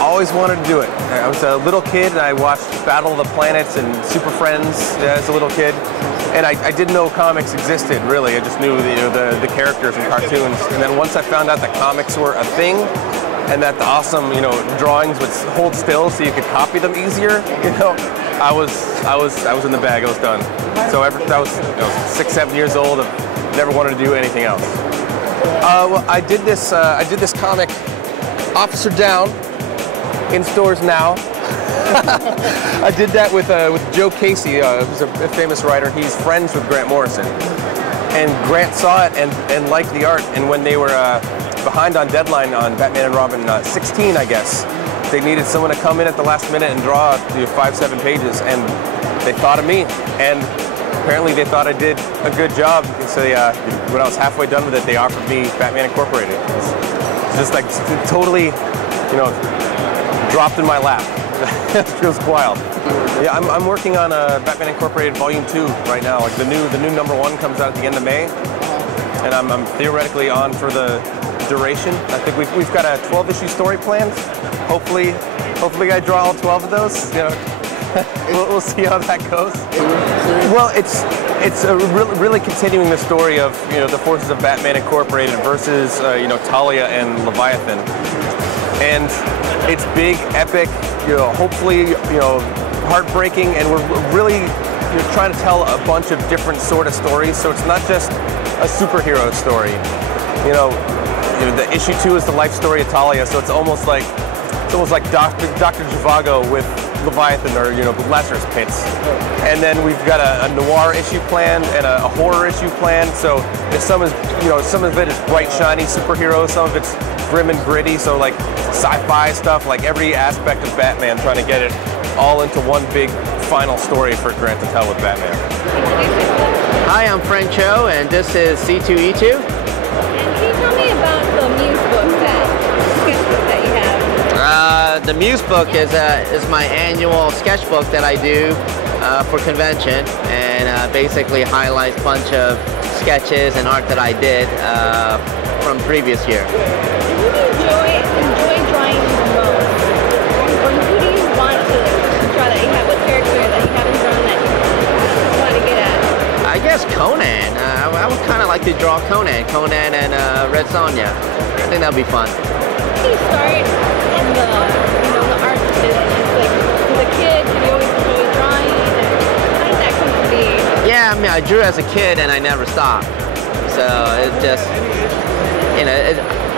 always wanted to do it. I was a little kid and I watched Battle of the Planets and Super Friends as a little kid. And I didn't know comics existed, really. I just knew the characters and cartoons. And then once I found out that comics were a thing, and that the awesome, drawings would hold still so you could copy them easier, I was in the bag. I was done. So I was 6, 7 years old. I've never wanted to do anything else. Well, I did this comic, Officer Down, in stores now. I did that with Joe Casey, who's a famous writer. He's friends with Grant Morrison. And Grant saw it and liked the art. And when they were behind on deadline on Batman and Robin 16, I guess, they needed someone to come in at the last minute and draw 5, 7 pages. And they thought of me. And apparently they thought I did a good job. So when I was halfway done with it, they offered me Batman Incorporated. It's just like totally, dropped in my lap. It feels wild. Yeah, I'm working on Batman Incorporated Volume 2 right now. Like the new #1 comes out at the end of May, and I'm theoretically on for the duration. I think we've got a 12-issue story planned. Hopefully I draw all 12 of those. We'll see how that goes. Well, it's really continuing the story of the forces of Batman Incorporated versus Talia and Leviathan, and it's big, epic, hopefully heartbreaking, and we're really trying to tell a bunch of different sort of stories. So it's not just a superhero story. The issue 2 is the life story of Talia, so it's almost like Dr. Zhivago with Leviathan, or Lazarus Pits. And then we've got a noir issue planned and a horror issue planned. So some of it is bright, shiny superheroes, some of it's grim and gritty, so like sci-fi stuff, like every aspect of Batman, trying to get it all into one big final story for Grant to tell with Batman. Hi, I'm Frank Cho, and this is C2E2. And can you tell me about the Muse book sketchbook that you have? The Muse book is my annual sketchbook that I do for convention, and basically highlights a bunch of sketches and art that I did from previous year. Who do you enjoy drawing the most? Or who do you want to draw that you have? What character that you haven't drawn that you want to get at? I guess Conan. I would kind of like to draw Conan and Red Sonja. I think that'd be fun. How do you start in the art business? Like, as a kid, did you always enjoy drawing? How did that come to be? Yeah, I mean, I drew as a kid and I never stopped. So it's just,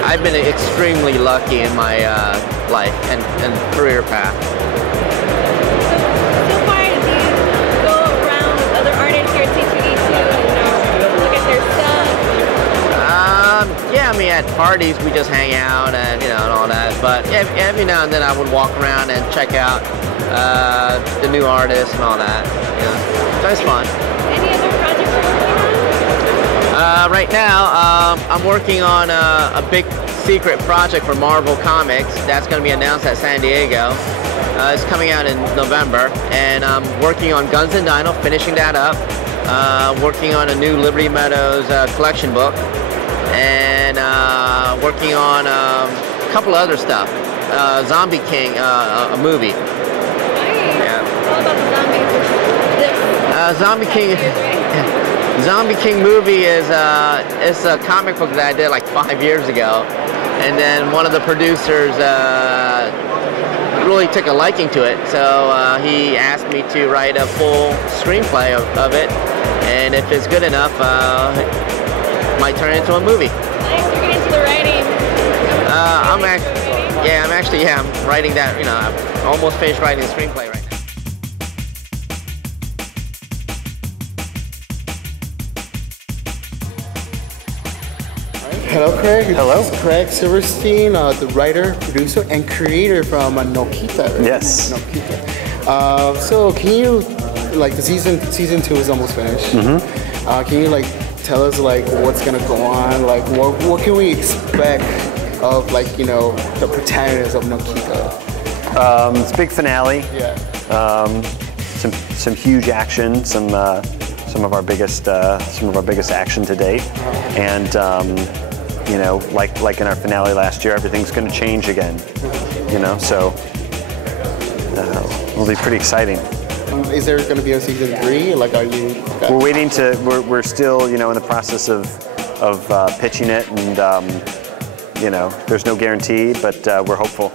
I've been extremely lucky in my life and career path. So far, do you go around with other artists here at C2E2 and look at their stuff? Yeah, I mean, at parties we just hang out and and all that. But every now and then I would walk around and check out the new artists and all that. So it's fun. Any other projects you're working on? Right now, I'm working on a big secret project for Marvel Comics that's going to be announced at San Diego. It's coming out in November, and I'm working on Guns and Dino, finishing that up. Working on a new Liberty Meadows collection book, and working on a couple other stuff. Zombie King, a movie. Nice. Yeah. All about the zombies. Zombie King. Zombie King movie is it's a comic book that I did like 5 years ago, and then one of the producers really took a liking to it, so he asked me to write a full screenplay of it, and if it's good enough, might turn it into a movie. Nice, you're getting into the writing. I'm writing that. I'm almost finished writing the screenplay right now. Hello, Craig. Hello. This is Craig Silverstien, the writer, producer, and creator from Nokita. Right? Yes. Nokita. So, can you, the season 2 is almost finished. Mm-hmm. Can you tell us what's gonna go on? What can we expect of the protagonist of Nokita? It's a big finale. Yeah. Some huge action. Some of our biggest action to date, and you know, like in our finale last year, everything's going to change again. You know, so it'll be pretty exciting. Is there going to be a season 3? Like, are you? We're waiting to. We're still, you know, in the process of pitching it, and you know, there's no guarantee, but we're hopeful.